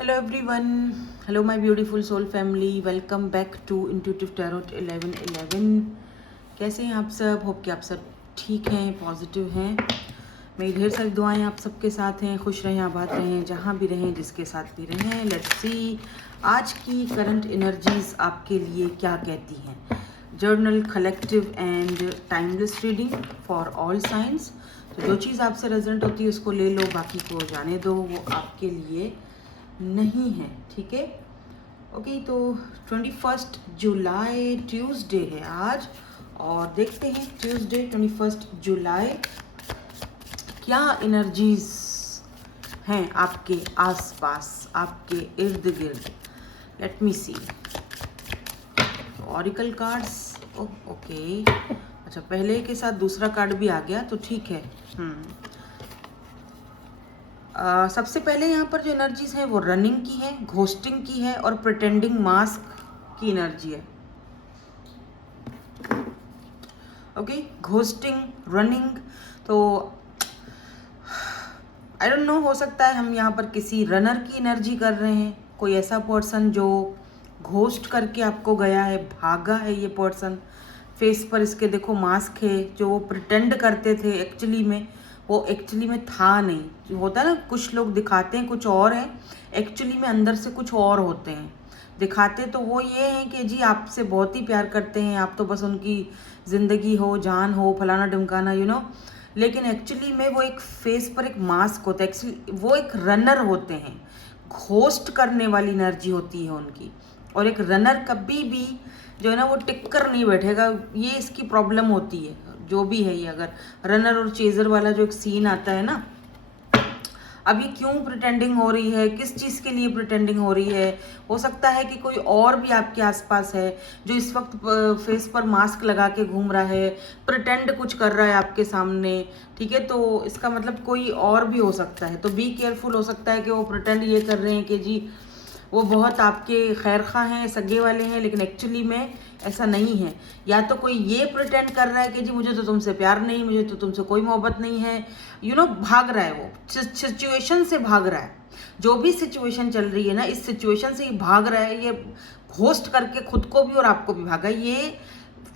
Hello everyone, hello my beautiful soul family, welcome back to Intuitive Tarot 1111। कैसे हैं आप सब? होप कि आप सब ठीक हैं, पॉजिटिव हैं। मेरी ढेर सारी दुआएं आप सबके साथ हैं। खुश रहें, आबाद रहें, जहाँ भी रहें, जिसके साथ भी रहें। लेट्स सी आज की करंट एनर्जीज आपके लिए क्या कहती हैं। Journal, collective and timeless reading for all science. तो जो चीज़ आपसे रेजोनेट होती है उसको ले लो, बाकी को जाने दो, वो आपके लिए नहीं है। ठीक है, ओके। तो 21 जुलाई ट्यूसडे है आज, और देखते हैं ट्यूसडे 21 जुलाई क्या एनर्जीज हैं आपके आसपास, आपके इर्द गिर्द। Let me see. Oracle cards, okay. अच्छा, पहले के साथ दूसरा कार्ड भी आ गया तो ठीक है। सबसे पहले यहाँ पर जो एनर्जीज हैं वो रनिंग की है, घोस्टिंग की है और प्रिटेंडिंग मास्क की एनर्जी है। ओके, घोस्टिंग, रनिंग, तो आई डोंट नो, हो सकता है हम यहाँ पर किसी रनर की एनर्जी कर रहे हैं। कोई ऐसा पर्सन जो घोस्ट करके आपको गया है, भागा है ये पर्सन। फेस पर इसके देखो मास्क है, जो वो प्रिटेंड करते थे एक्चुअली में वो एक्चुअली में था नहीं। जो होता है ना, कुछ लोग दिखाते हैं कुछ और है, एक्चुअली में अंदर से कुछ और होते हैं। दिखाते तो वो ये हैं कि जी आपसे बहुत ही प्यार करते हैं, आप तो बस उनकी ज़िंदगी हो, जान हो, फलाना ढिमकाना, यू नो। लेकिन एक्चुअली में वो एक फेस पर एक मास्क होता है। एक्चुअली वो एक रनर होते हैं, घोस्ट करने वाली एनर्जी होती है उनकी। और एक रनर कभी भी जो है ना वो टिक कर नहीं बैठेगा, ये इसकी प्रॉब्लम होती है। जो भी है ये, अगर रनर और चेजर वाला जो एक सीन आता है ना, अब ये क्यों प्रिटेंडिंग हो रही है, किस चीज़ के लिए प्रिटेंडिंग हो रही है। हो सकता है कि कोई और भी आपके आसपास है जो इस वक्त फेस पर मास्क लगा के घूम रहा है, प्रिटेंड कुछ कर रहा है आपके सामने। ठीक है, तो इसका मतलब कोई और भी हो सकता है। तो बी केयरफुल। हो सकता है कि वो प्रिटेंड ये कर रहे हैं कि जी वो बहुत आपके खैर खा हैं, सगे वाले हैं, लेकिन एक्चुअली में ऐसा नहीं है। या तो कोई ये प्रिटेंड कर रहा है कि जी मुझे तो तुमसे प्यार नहीं, मुझे तो तुमसे कोई मोहब्बत नहीं है, यू नो, भाग रहा है, वो सिचुएशन से भाग रहा है। जो भी सिचुएशन चल रही है ना, इस सिचुएशन से ही भाग रहा है ये, घोस्ट करके खुद को भी और आपको भी भागा। ये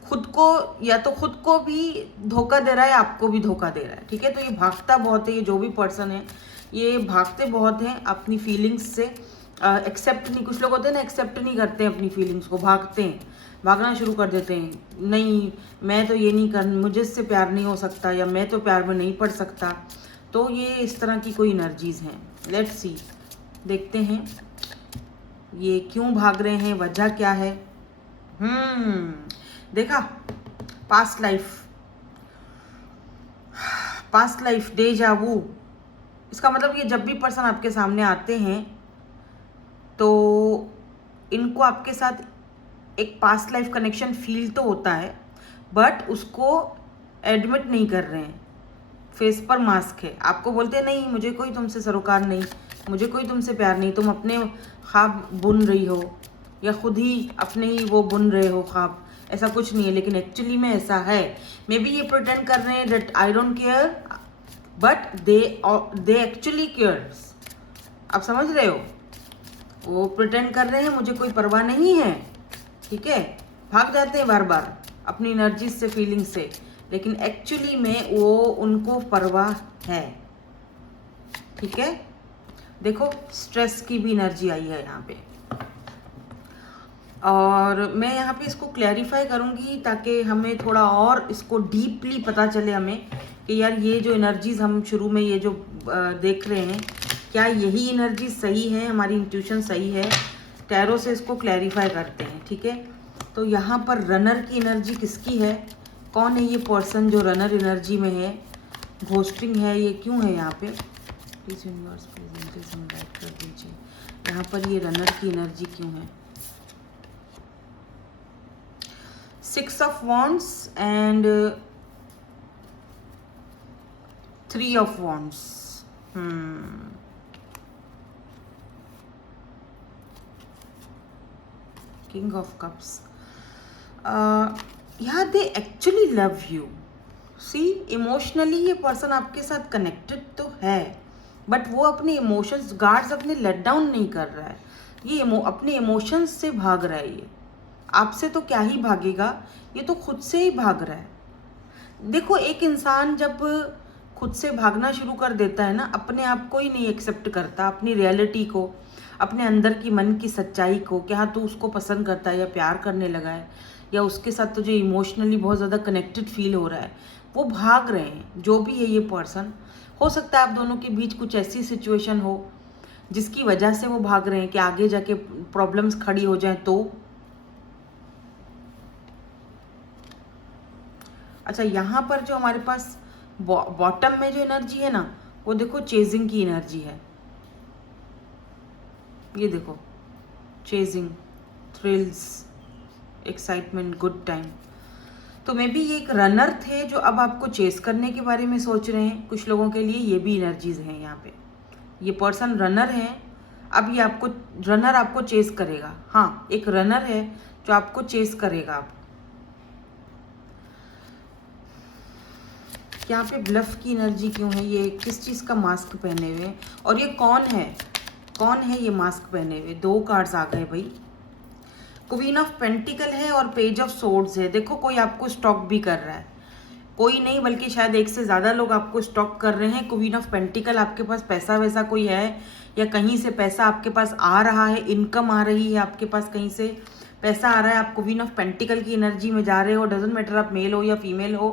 खुद को, या तो खुद को भी धोखा दे रहा है, आपको भी धोखा दे रहा है। ठीक है, तो ये भागता बहुत है, ये जो भी पर्सन है ये भागते बहुत हैं अपनी फीलिंग्स से। एक्सेप्ट नहीं, कुछ लोग होते हैं ना, एक्सेप्ट नहीं करते हैं अपनी फीलिंग्स को, भागते हैं, भागना शुरू कर देते हैं। नहीं, मैं तो ये नहीं कर, मुझे इससे प्यार नहीं हो सकता, या मैं तो प्यार में नहीं पड़ सकता। तो ये इस तरह की कोई एनर्जीज हैं। लेट्स सी, देखते हैं ये क्यों भाग रहे हैं, वजह क्या है। देखा, पास्ट लाइफ, पास्ट लाइफ, डेजा वू। इसका मतलब ये जब भी पर्सन आपके सामने आते हैं तो इनको आपके साथ एक पास्ट लाइफ कनेक्शन फील तो होता है, बट उसको एडमिट नहीं कर रहे हैं। फेस पर मास्क है, आपको बोलते हैं नहीं मुझे कोई तुमसे सरोकार नहीं, मुझे कोई तुमसे प्यार नहीं, तुम अपने ख्वाब बुन रही हो, या खुद ही अपने ही वो बुन रहे हो ख्वाब, ऐसा कुछ नहीं है। लेकिन एक्चुअली में ऐसा है। मे बी ये प्रिटेंड कर रहे हैं that I don't care, but they actually cares. आप समझ रहे हो, वो प्रिटेंड कर रहे हैं मुझे कोई परवाह नहीं है। ठीक है, भाग जाते हैं बार बार अपनी एनर्जी से, फीलिंग से, लेकिन एक्चुअली में वो उनको परवाह है। ठीक है, देखो स्ट्रेस की भी एनर्जी आई है यहाँ पे, और मैं यहाँ पे इसको क्लैरिफाई करूँगी ताकि हमें थोड़ा और इसको डीपली पता चले हमें कि यार ये जो एनर्जीज हम शुरू में ये जो देख रहे हैं, क्या यही एनर्जी सही है, हमारी इंट्यूशन सही है। टैरो से इसको क्लैरिफाई करते हैं। ठीक है, तो यहाँ पर रनर की एनर्जी किसकी है, कौन है ये पर्सन जो रनर एनर्जी में है, घोस्टिंग है, ये क्यों है यहाँ पे। प्लीज यूनिवर्स प्रेजेंटेशन गाइड कर दीजिए, यहाँ पर ये रनर की एनर्जी क्यों है। 6 of Wands and 3 of Wands. King of Cups. Yeah, they actually love you. See, emotionally ये पर्सन आपके साथ कनेक्टेड तो है, बट वो अपने इमोशंस, गार्ड्स अपने लेट डाउन नहीं कर रहा है, ये अपने इमोशंस से भाग रहा है। ये आपसे तो क्या ही भागेगा, ये तो खुद से ही भाग रहा है। देखो, एक इंसान जब खुद से भागना शुरू कर देता है ना, अपने आप को ही नहीं एक्सेप्ट करता, अपनी रियलिटी को, अपने अंदर की मन की सच्चाई को, क्या तू उसको पसंद करता है या प्यार करने लगा है, या उसके साथ तुझे इमोशनली बहुत ज़्यादा कनेक्टेड फील हो रहा है, वो भाग रहे हैं। जो भी है ये पर्सन, हो सकता है आप दोनों के बीच कुछ ऐसी सिचुएशन हो जिसकी वजह से वो भाग रहे हैं कि आगे जाके प्रॉब्लम्स खड़ी हो जाए तो। अच्छा, यहाँ पर जो हमारे पास बॉटम में जो एनर्जी है ना, वो देखो चेजिंग की एनर्जी है। ये देखो, chasing, thrills, excitement, good time. तो मे बी ये एक रनर थे जो अब आपको चेस करने के बारे में सोच रहे हैं। कुछ लोगों के लिए ये भी एनर्जीज हैं यहाँ पे। ये पर्सन रनर है, अब ये आपको, रनर आपको चेस करेगा। हाँ, एक रनर है जो आपको चेस करेगा। आप यहाँ पे ब्लफ की एनर्जी क्यों है? ये किस चीज़ का मास्क पहने हुए हैं और ये कौन है? कौन है ये मास्क पहने हुए? दो कार्ड्स आ गए भाई। क्वीन ऑफ पेंटिकल है और पेज ऑफ सोर्ड्स है। देखो, कोई आपको स्टॉक भी कर रहा है, कोई नहीं बल्कि शायद एक से ज़्यादा लोग आपको स्टॉक कर रहे हैं। क्वीन ऑफ पेंटिकल, आपके पास पैसा वैसा कोई है या कहीं से पैसा आपके पास आ रहा है, इनकम आ रही है, आपके पास कहीं से पैसा आ रहा है, आप क्वीन ऑफ पेंटिकल की एनर्जी में जा रहे हो। डजेंट मैटर आप मेल हो या फीमेल हो।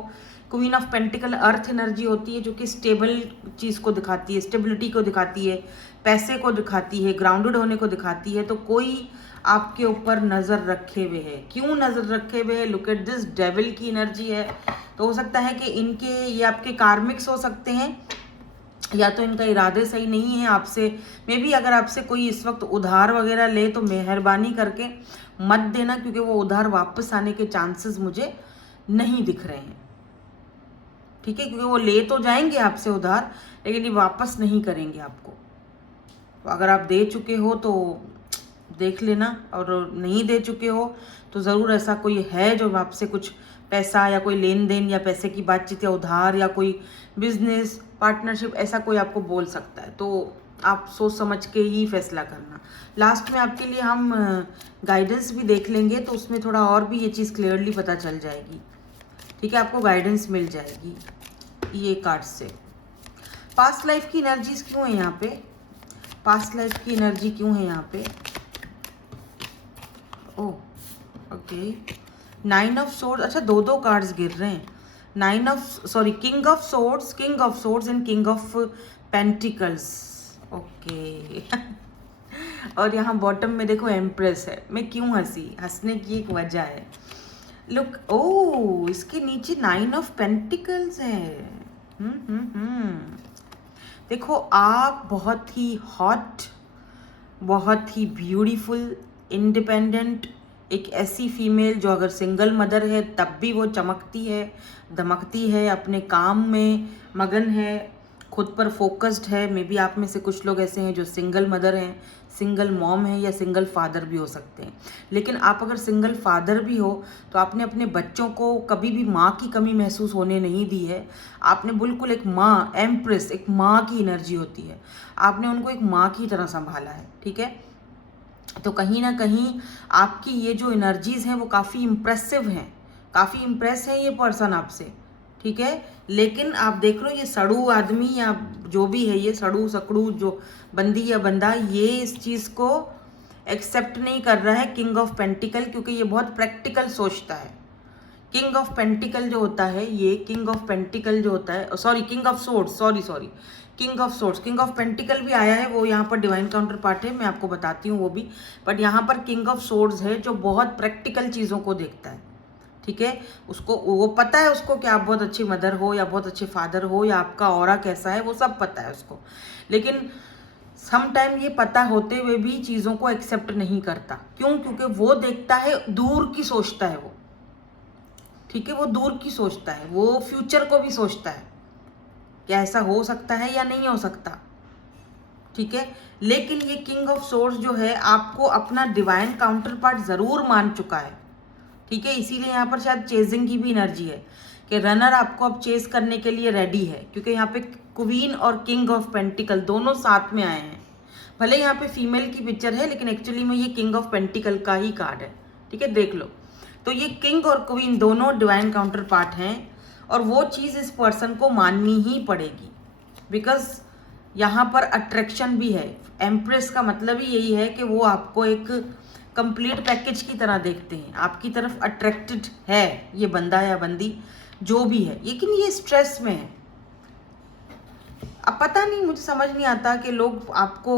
Queen of pentacle earth energy होती है जो कि स्टेबल चीज़ को दिखाती है, स्टेबिलिटी को दिखाती है, पैसे को दिखाती है, ग्राउंडेड होने को दिखाती है। तो कोई आपके ऊपर नज़र रखे हुए है। क्यों नज़र रखे हुए है? लुक एट दिस, डेविल की एनर्जी है। तो हो सकता है कि इनके, ये आपके कार्मिक्स हो सकते हैं, या तो इनका इरादे सही नहीं है आपसे। मे बी अगर आपसे कोई इस वक्त उधार वगैरह ले तो मेहरबानी करके मत देना, क्योंकि वो उधार वापस आने के चांसेस मुझे नहीं दिख रहे हैं। ठीक है, क्योंकि वो ले तो जाएंगे आपसे उधार, लेकिन ये वापस नहीं करेंगे आपको। तो अगर आप दे चुके हो तो देख लेना, और नहीं दे चुके हो तो ज़रूर ऐसा कोई है जो आपसे कुछ पैसा या कोई लेन देन या पैसे की बातचीत या उधार या कोई बिजनेस पार्टनरशिप, ऐसा कोई आपको बोल सकता है। तो आप सोच समझ के ही फैसला करना। लास्ट में आपके लिए हम गाइडेंस भी देख लेंगे, तो उसमें थोड़ा और भी ये चीज़ क्लियरली पता चल जाएगी। ठीक है, आपको गाइडेंस मिल जाएगी ये कार्ड से। पास्ट लाइफ की एनर्जीज क्यों है यहाँ पे? पास्ट लाइफ की एनर्जी क्यों है यहाँ पे? ओह, ओके, 9 ऑफ सोर्ड्स। अच्छा, दो कार्ड्स गिर रहे हैं। King of swords and king of pentacles. Okay और यहाँ बॉटम में देखो एम्प्रेस है। मैं क्यों हंसी? हंसने की एक वजह है। लुक, ओ, इसके नीचे 9 ऑफ पेंटिकल्स है। देखो, आप बहुत ही हॉट, बहुत ही ब्यूटीफुल, इंडिपेंडेंट, एक ऐसी फीमेल जो अगर सिंगल मदर है तब भी वो चमकती है, दमकती है, अपने काम में मगन है, खुद पर फोकस्ड है। मे बी आप में से कुछ लोग ऐसे हैं जो सिंगल मदर हैं, सिंगल मॉम है, या सिंगल फादर भी हो सकते हैं। लेकिन आप अगर सिंगल फादर भी हो तो आपने अपने बच्चों को कभी भी माँ की कमी महसूस होने नहीं दी है। आपने बिल्कुल एक माँ, एम्प्रेस, एक माँ की एनर्जी होती है, आपने उनको एक माँ की तरह संभाला है। ठीक है, तो कहीं ना कहीं आपकी ये जो एनर्जीज़ हैं वो काफ़ी इम्प्रेसिव हैं, काफ़ी इम्प्रेस है ये पर्सन आपसे। ठीक है, लेकिन आप देख लो, ये सड़ू आदमी या जो भी है, ये सड़ू सकड़ू जो बंदी या बंदा, ये इस चीज़ को एक्सेप्ट नहीं कर रहा है, किंग ऑफ पेंटिकल, क्योंकि ये बहुत प्रैक्टिकल सोचता है। किंग ऑफ पेंटिकल जो होता है, ये किंग ऑफ पेंटिकल जो होता है, sorry, king of swords, sorry, king of swords. King of pentacle भी आया है, वो यहाँ पर डिवाइन काउंटर पार्ट है, मैं आपको बताती हूँ वो भी। बट यहाँ पर किंग ऑफ सोर्ड्स है जो बहुत प्रैक्टिकल चीज़ों को देखता है। ठीक है, उसको वो पता है उसको कि आप बहुत अच्छी मदर हो या बहुत अच्छे फादर हो, या आपका ऑरा कैसा है, वो सब पता है उसको। लेकिन सम टाइम ये पता होते हुए भी चीज़ों को एक्सेप्ट नहीं करता। क्यों? क्योंकि वो देखता है, दूर की सोचता है वो। ठीक है, वो दूर की सोचता है, वो फ्यूचर को भी सोचता है कि ऐसा हो सकता है या नहीं हो सकता। ठीक है, लेकिन ये किंग ऑफ सोर्ड्स जो है आपको अपना डिवाइन काउंटर पार्ट ज़रूर मान चुका है। ठीक है, इसीलिए यहाँ पर शायद चेजिंग की भी एनर्जी है कि रनर आपको अब चेस करने के लिए रेडी है, क्योंकि यहाँ पे क्वीन और किंग ऑफ पेंटिकल दोनों साथ में आए हैं। भले यहाँ पे फीमेल की पिक्चर है, लेकिन एक्चुअली में ये किंग ऑफ पेंटिकल का ही कार्ड है, ठीक है, देख लो। तो ये किंग और क्वीन दोनों डिवाइन काउंटर पार्ट हैं, और वो चीज़ इस पर्सन को माननी ही पड़ेगी, बिकॉज यहाँ पर अट्रैक्शन भी है। एम्प्रेस का मतलब ही यही है कि वो आपको एक कंप्लीट पैकेज की तरह देखते हैं, आपकी तरफ अट्रैक्टेड है ये बंदा या बंदी जो भी है, लेकिन ये स्ट्रेस में है। अब पता नहीं, मुझे समझ नहीं आता कि लोग आपको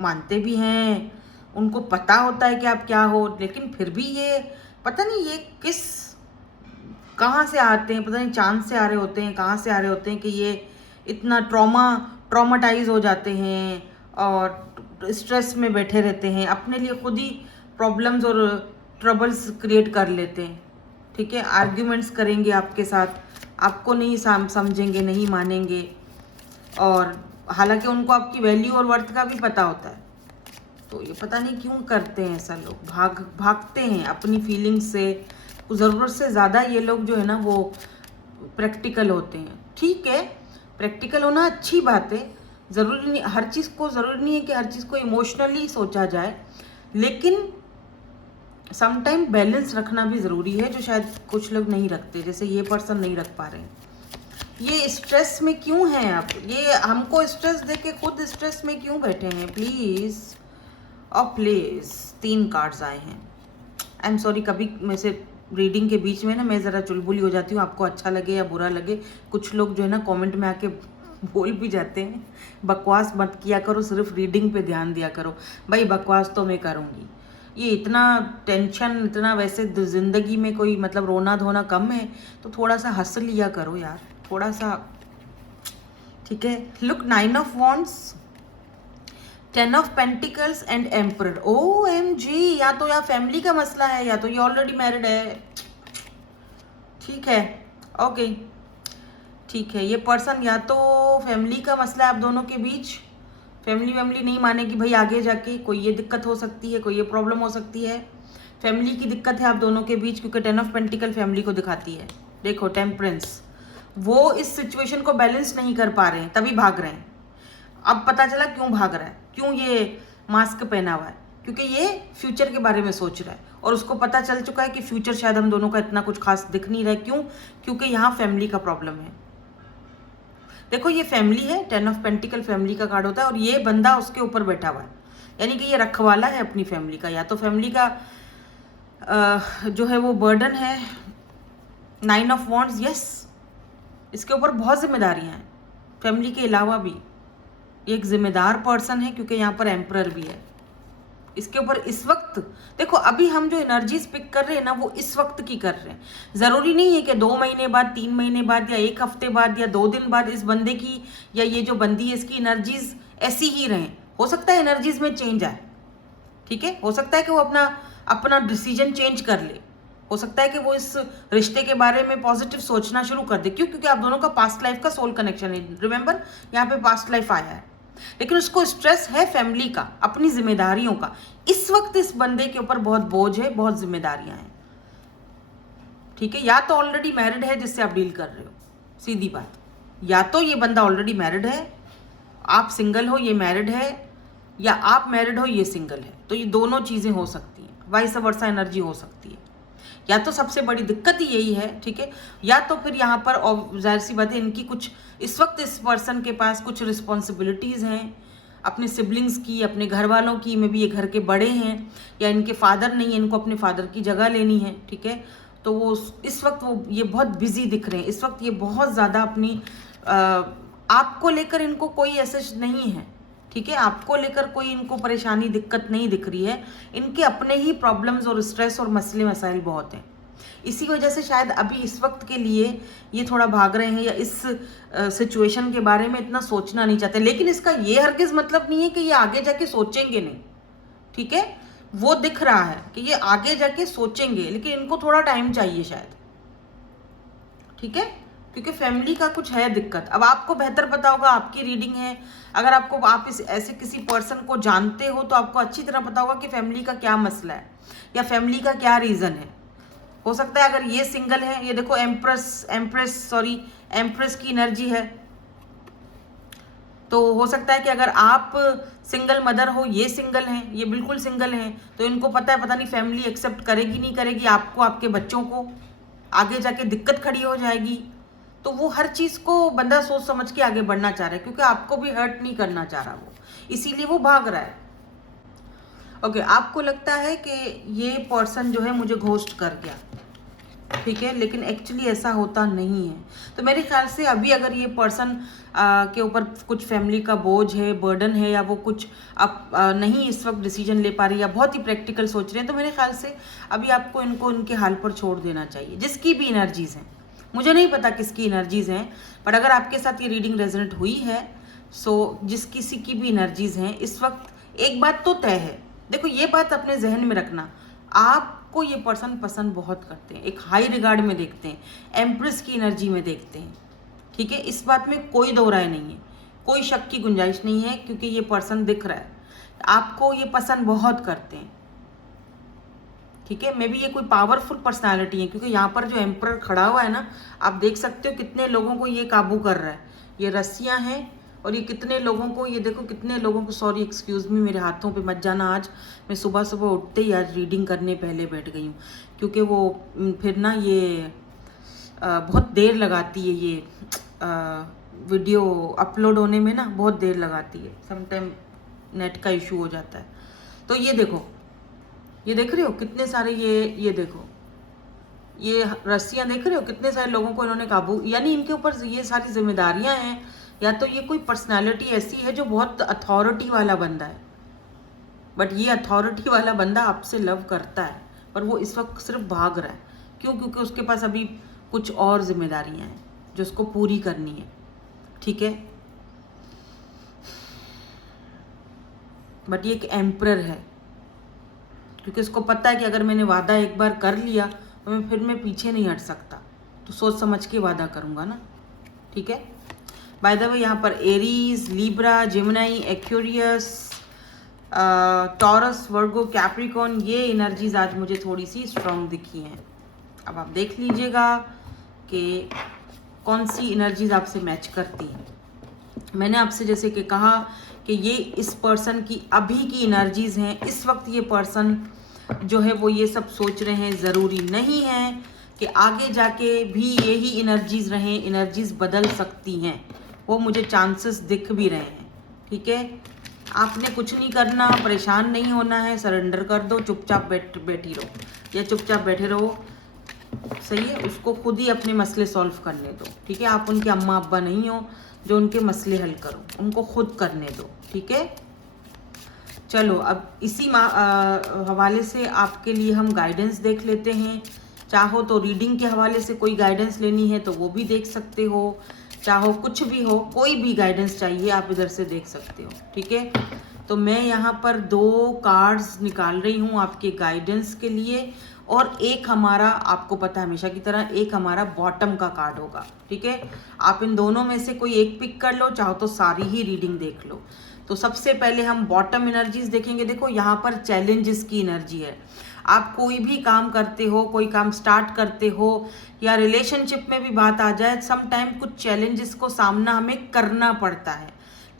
मानते भी हैं, उनको पता होता है कि आप क्या हो, लेकिन फिर भी ये पता नहीं ये कहाँ से आते हैं, पता नहीं चांद से आ रहे होते हैं, कहाँ से आ रहे होते हैं कि ये इतना ट्रॉमाटाइज हो जाते हैं और स्ट्रेस में बैठे रहते हैं, अपने लिए खुद ही प्रॉब्लम्स और ट्रबल्स क्रिएट कर लेते हैं, ठीक है। आर्ग्यूमेंट्स करेंगे आपके साथ, आपको नहीं समझेंगे, नहीं मानेंगे, और हालांकि उनको आपकी वैल्यू और वर्थ का भी पता होता है। तो ये पता नहीं क्यों करते हैं ऐसा, लोग भागते हैं अपनी फीलिंग्स से। ज़रूरत से ज़्यादा ये लोग जो है ना वो प्रैक्टिकल होते हैं, ठीक है, प्रैक्टिकल होना अच्छी बात है, ज़रूरी नहीं हर चीज़ को, ज़रूरी नहीं है कि हर चीज़ को इमोशनली सोचा जाए, लेकिन समटाइम बैलेंस रखना भी ज़रूरी है, जो शायद कुछ लोग नहीं रखते, जैसे ये पर्सन नहीं रख पा रहे हैं। ये स्ट्रेस में क्यों हैं आप, ये हमको स्ट्रेस दे के खुद स्ट्रेस में क्यों बैठे हैं, प्लीज़ और प्लीज़। 3 कार्ड्स आए हैं। आई एम सॉरी, कभी में से रीडिंग के बीच में ना मैं ज़रा चुलबुली हो जाती हूँ, आपको अच्छा लगे या बुरा लगे। कुछ लोग जो है ना कमेंट में आके बोल भी जाते हैं, बकवास मत किया करो, सिर्फ रीडिंग पे ध्यान दिया करो। भाई बकवास तो मैं करूँगी, ये इतना टेंशन, इतना वैसे ज़िंदगी में कोई मतलब रोना धोना कम है, तो थोड़ा सा हंस लिया करो यार, थोड़ा सा, ठीक है। Look, 9 of wands, 10 of pentacles and emperor. OMG, या तो या फैमिली का मसला है या तो ये ऑलरेडी मैरिड है, ठीक है, ओके, ठीक है। ये पर्सन या तो फैमिली का मसला है आप दोनों के बीच, फैमिली नहीं मानेगी भाई, आगे जाके कोई ये दिक्कत हो सकती है, कोई ये प्रॉब्लम हो सकती है, फैमिली की दिक्कत है आप दोनों के बीच, क्योंकि 10 ऑफ पेंटिकल फैमिली को दिखाती है। देखो टेम्परेंस, वो इस सिचुएशन को बैलेंस नहीं कर पा रहे हैं, तभी भाग रहे हैं। अब पता चला क्यों भाग रहा है, क्यों ये मास्क पहना हुआ है, क्योंकि ये फ्यूचर के बारे में सोच रहा है, और उसको पता चल चुका है कि फ्यूचर शायद हम दोनों का इतना कुछ खास दिख नहीं रहा है। क्यों? क्योंकि यहाँ फैमिली का प्रॉब्लम है। देखो ये फैमिली है, 10 ऑफ पेंटिकल फैमिली का कार्ड होता है, और ये बंदा उसके ऊपर बैठा हुआ है, यानी कि ये रखवाला है अपनी फैमिली का, या तो फैमिली का जो है वो बर्डन है। 9 ऑफ वॉन्ड्स, यस, इसके ऊपर बहुत जिम्मेदारियां हैं, फैमिली के अलावा भी ये एक जिम्मेदार पर्सन है, क्योंकि यहाँ पर एम्परर भी है इसके ऊपर। इस वक्त देखो, अभी हम जो एनर्जीज पिक कर रहे हैं ना, वो इस वक्त की कर रहे हैं। ज़रूरी नहीं है कि 2 महीने बाद, 3 महीने बाद, या 1 हफ्ते बाद, या 2 दिन बाद इस बंदे की या ये जो बंदी है इसकी एनर्जीज ऐसी ही रहें। हो सकता है एनर्जीज में चेंज आए, ठीक है, हो सकता है कि वो अपना डिसीजन चेंज कर ले, हो सकता है कि वो इस रिश्ते के बारे में पॉजिटिव सोचना शुरू कर दे। क्यों? क्योंकि आप दोनों का पास्ट लाइफ का सोल कनेक्शन है, रिमेंबर यहाँ पे पास्ट लाइफ आया है, लेकिन उसको स्ट्रेस है फैमिली का, अपनी जिम्मेदारियों का। इस वक्त इस बंदे के ऊपर बहुत बोझ है, बहुत जिम्मेदारियां हैं, ठीक है। या तो ऑलरेडी मैरिड है जिससे आप डील कर रहे हो, सीधी बात, या तो ये बंदा ऑलरेडी मैरिड है, आप सिंगल हो, ये मैरिड है, या आप मैरिड हो, ये सिंगल है। तो ये दोनों चीजें हो सकती हैं, वाइस वर्सा एनर्जी हो सकती है। या तो सबसे बड़ी दिक्कत ही यही है, ठीक है, या तो फिर यहाँ पर जाहिर सी बात है इनकी कुछ इस वक्त इस पर्सन के पास कुछ रिस्पॉन्सिबिलिटीज़ हैं अपने सिबलिंग्स की, अपने घर वालों की, में भी ये घर के बड़े हैं, या इनके फादर नहीं है, इनको अपने फादर की जगह लेनी है, ठीक है। तो वो इस वक्त वो ये बहुत बिजी दिख रहे हैं, इस वक्त ये बहुत ज़्यादा अपनी आपको लेकर इनको कोई ऐसे नहीं है, ठीक है, आपको लेकर कोई इनको परेशानी दिक्कत नहीं दिख रही है। इनके अपने ही प्रॉब्लम्स और स्ट्रेस और मसले मसाइल बहुत हैं, इसी वजह से शायद अभी इस वक्त के लिए ये थोड़ा भाग रहे हैं, या इस सिचुएशन के बारे में इतना सोचना नहीं चाहते। लेकिन इसका ये हरगिज मतलब नहीं है कि ये आगे जाके सोचेंगे नहीं, ठीक है, वो दिख रहा है कि ये आगे जाके सोचेंगे, लेकिन इनको थोड़ा टाइम चाहिए शायद, ठीक है, क्योंकि फैमिली का कुछ है दिक्कत। अब आपको बेहतर पता होगा, आपकी रीडिंग है, अगर आप इस ऐसे किसी पर्सन को जानते हो तो आपको अच्छी तरह पता होगा कि फैमिली का क्या मसला है या फैमिली का क्या रीज़न है। हो सकता है अगर ये सिंगल है, ये देखो एम्प्रेस की एनर्जी है, तो हो सकता है कि अगर आप सिंगल मदर हो, ये सिंगल हैं, ये बिल्कुल सिंगल हैं, तो इनको पता है, पता नहीं फैमिली एक्सेप्ट करेगी नहीं करेगी आपको, आपके बच्चों को, आगे जाके दिक्कत खड़ी हो जाएगी। तो वो हर चीज़ को बंदा सोच समझ के आगे बढ़ना चाह रहा है, क्योंकि आपको भी हर्ट नहीं करना चाह रहा वो, इसीलिए वो भाग रहा है। ओके, आपको लगता है कि ये पर्सन जो है मुझे घोस्ट कर गया, ठीक है, लेकिन एक्चुअली ऐसा होता नहीं है। तो मेरे ख्याल से अभी अगर ये पर्सन के ऊपर कुछ फैमिली का बोझ है, बर्डन है, या वो कुछ आप नहीं इस वक्त डिसीजन ले पा रही, या बहुत ही प्रैक्टिकल सोच रहे हैं, तो मेरे ख्याल से अभी आपको इनको उनके हाल पर छोड़ देना चाहिए, जिसकी भी एनर्जीज हैं। मुझे नहीं पता किसकी एनर्जीज हैं, पर अगर आपके साथ ये रीडिंग रेजोनेट हुई है, सो जिस किसी की भी एनर्जीज हैं इस वक्त, एक बात तो तय है, देखो ये बात अपने जहन में रखना, आपको ये पर्सन पसंद बहुत करते हैं, एक हाई रिगार्ड में देखते हैं, एम्प्रेस की एनर्जी में देखते हैं, ठीक है, इस बात में कोई दो राय नहीं है, कोई शक की गुंजाइश नहीं है, क्योंकि ये पर्सन दिख रहा है आपको, ये पसंद बहुत करते हैं, ठीक है। मे बी ये कोई पावरफुल पर्सनालिटी है, क्योंकि यहाँ पर जो एम्परर खड़ा हुआ है ना, आप देख सकते हो कितने लोगों को ये काबू कर रहा है, ये रस्सियाँ हैं, और ये कितने लोगों को, ये देखो कितने लोगों को, सॉरी एक्सक्यूज मी, मेरे हाथों पे मत जाना, आज मैं सुबह सुबह उठते ही आज रीडिंग करने पहले बैठ गई हूँ, क्योंकि वो फिर ना ये बहुत देर लगाती है, ये वीडियो अपलोड होने में ना बहुत देर लगाती है, समटाइम नेट का इशू हो जाता है। तो ये देखो, ये देख रहे हो कितने सारे, ये देखो, ये रस्सियाँ देख रहे हो, कितने सारे लोगों को इन्होंने काबू, यानी इनके ऊपर ये सारी जिम्मेदारियां हैं, या तो ये कोई पर्सनालिटी ऐसी है जो बहुत अथॉरिटी वाला बंदा है, बट ये अथॉरिटी वाला बंदा आपसे लव करता है, पर वो इस वक्त सिर्फ भाग रहा है, क्यों? क्योंकि उसके पास अभी कुछ और जिम्मेदारियां हैं जो उसको पूरी करनी है, ठीक है। बट ये एक एम्परर है, क्योंकि उसको पता है कि अगर मैंने वादा एक बार कर लिया तो मैं पीछे नहीं हट सकता, तो सोच समझ के वादा करूंगा ना, ठीक है। बाय द वे यहाँ पर Aries, Libra, Gemini, Aquarius, Taurus, Virgo, Capricorn, ये एनर्जीज आज मुझे थोड़ी सी स्ट्रांग दिखी हैं। अब आप देख लीजिएगा कि कौन सी एनर्जीज आपसे मैच करती हैं। मैंने आपसे जैसे कि कहा कि ये इस पर्सन की अभी की एनर्जीज हैं, इस वक्त ये पर्सन जो है वो ये सब सोच रहे हैं, ज़रूरी नहीं है कि आगे जाके भी यही एनर्जीज रहें, एनर्जीज बदल सकती हैं, वो मुझे चांसेस दिख भी रहे हैं, ठीक है। आपने कुछ नहीं करना, परेशान नहीं होना है, सरेंडर कर दो, चुपचाप बैठी रहो या चुपचाप बैठे रहो, सही है, उसको खुद ही अपने मसले सॉल्व करने दो, ठीक है। आप उनके अम्मा अब्बा नहीं हो जो उनके मसले हल करो, उनको खुद करने दो, ठीक है। चलो अब इसी हवाले से आपके लिए हम गाइडेंस देख लेते हैं। चाहो तो रीडिंग के हवाले से कोई गाइडेंस लेनी है तो वो भी देख सकते हो, चाहो कुछ भी हो, कोई भी गाइडेंस चाहिए आप इधर से देख सकते हो, ठीक है। तो मैं यहाँ पर 2 कार्ड्स निकाल रही हूँ आपके गाइडेंस के लिए, और एक हमारा, आपको पता है हमेशा की तरह, एक हमारा बॉटम का कार्ड होगा, ठीक है। आप इन दोनों में से कोई एक पिक कर लो, चाहो तो सारी ही रीडिंग देख लो। तो सबसे पहले हम बॉटम एनर्जीज देखेंगे। देखो यहाँ पर चैलेंजेस की एनर्जी है, आप कोई भी काम करते हो, कोई काम स्टार्ट करते हो, या रिलेशनशिप में भी बात आ जाए, सम टाइम कुछ चैलेंजेस को सामना हमें करना पड़ता है,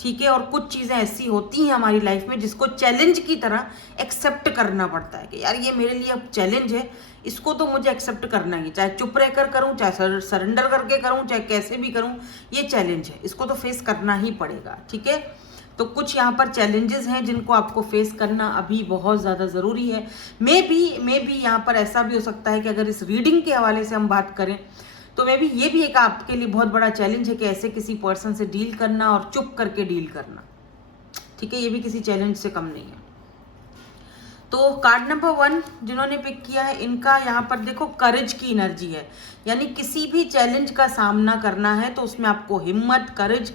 ठीक है। और कुछ चीज़ें ऐसी होती हैं हमारी लाइफ में जिसको चैलेंज की तरह एक्सेप्ट करना पड़ता है कि यार ये मेरे लिए अब चैलेंज है, इसको तो मुझे एक्सेप्ट करना ही, चाहे चुप रहकर करूं, चाहे सरेंडर करके करूं, चाहे कैसे भी करूं, ये चैलेंज है, इसको तो फेस करना ही पड़ेगा, ठीक है। तो कुछ यहाँ पर चैलेंजेस हैं जिनको आपको फेस करना अभी बहुत ज़्यादा ज़रूरी है। मे बी यहाँ पर ऐसा भी हो सकता है कि अगर इस रीडिंग के हवाले से हम बात करें तो मे बी ये भी एक आपके लिए बहुत बड़ा चैलेंज है कि ऐसे किसी पर्सन से डील करना और चुप करके डील करना, ठीक है। ये भी किसी चैलेंज से कम नहीं है। तो कार्ड नंबर 1 जिन्होंने पिक किया है, इनका यहाँ पर देखो करेज की एनर्जी है, यानी किसी भी चैलेंज का सामना करना है तो उसमें आपको हिम्मत, करेज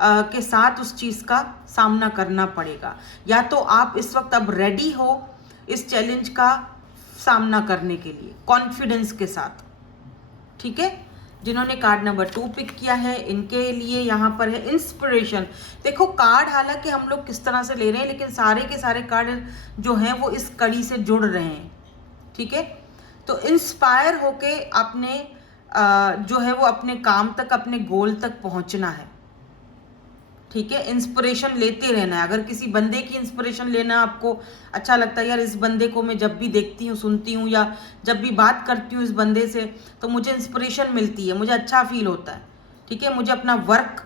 के साथ उस चीज़ का सामना करना पड़ेगा, या तो आप इस वक्त अब रेडी हो इस चैलेंज का सामना करने के लिए कॉन्फिडेंस के साथ, ठीक है। जिन्होंने कार्ड नंबर 2 पिक किया है, इनके लिए यहाँ पर है इंस्पिरेशन। देखो कार्ड हालांकि हम लोग किस तरह से ले रहे हैं, लेकिन सारे के सारे कार्ड जो हैं वो इस कड़ी से जुड़ रहे हैं, ठीक है। तो इंस्पायर होके आपने जो है वो अपने काम तक, अपने गोल तक पहुंचना है। ठीक है, इंस्पिरेशन लेते रहना है। अगर किसी बंदे की इंस्पिरेशन लेना आपको अच्छा लगता है, यार इस बंदे को मैं जब भी देखती हूँ, सुनती हूँ, या जब भी बात करती हूँ इस बंदे से, तो मुझे इंस्पिरेशन मिलती है, मुझे अच्छा फील होता है। ठीक है, मुझे अपना वर्क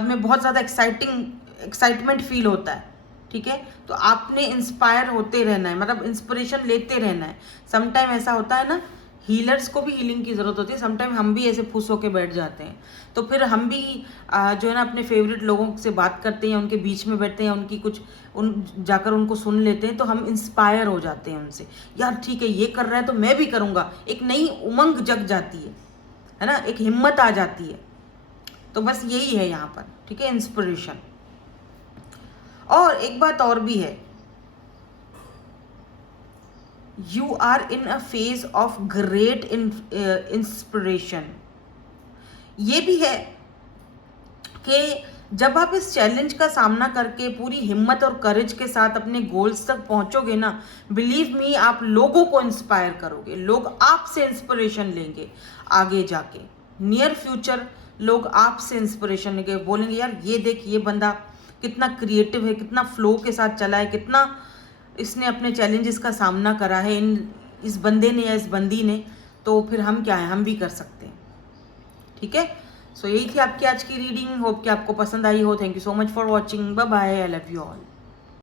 में बहुत ज़्यादा एक्साइटमेंट फील होता है। ठीक है, तो आपने इंस्पायर होते रहना है, मतलब इंस्पिरेशन लेते रहना है। समटाइम ऐसा होता है ना, हीलर्स को भी हीलिंग की ज़रूरत होती है। समटाइम हम भी ऐसे फुस होके बैठ जाते हैं, तो फिर हम भी जो है ना अपने फेवरेट लोगों से बात करते हैं, या उनके बीच में बैठते हैं, उनकी कुछ जाकर उनको सुन लेते हैं, तो हम इंस्पायर हो जाते हैं उनसे। यार ठीक है, ये कर रहा है तो मैं भी करूँगा, एक नई उमंग जग जाती है ना, एक हिम्मत आ जाती है। तो बस यही है यहाँ पर। ठीक है, इंस्पिरेशन। और एक बात और भी है, you are in a phase of great inspiration. ये भी है कि जब आप इस चैलेंज का सामना करके पूरी हिम्मत और करेज के साथ अपने गोल्स तक पहुंचोगे ना, बिलीव मी, आप लोगों को इंस्पायर करोगे, लोग आपसे इंस्पिरेशन लेंगे आगे जाके। नियर फ्यूचर लोग आपसे इंस्पिरेशन लेंगे, बोलेंगे यार ये देख, ये बंदा कितना क्रिएटिव है, कितना फ्लो के साथ चला है, कितना इसने अपने चैलेंजेस का सामना करा है, इस बंदे ने या इस बंदी ने, तो फिर हम क्या है, हम भी कर सकते हैं। ठीक है, सो यही थी आपकी आज की रीडिंग। होप कि आपको पसंद आई हो। Thank you so much for watching. Bye bye, I love you all.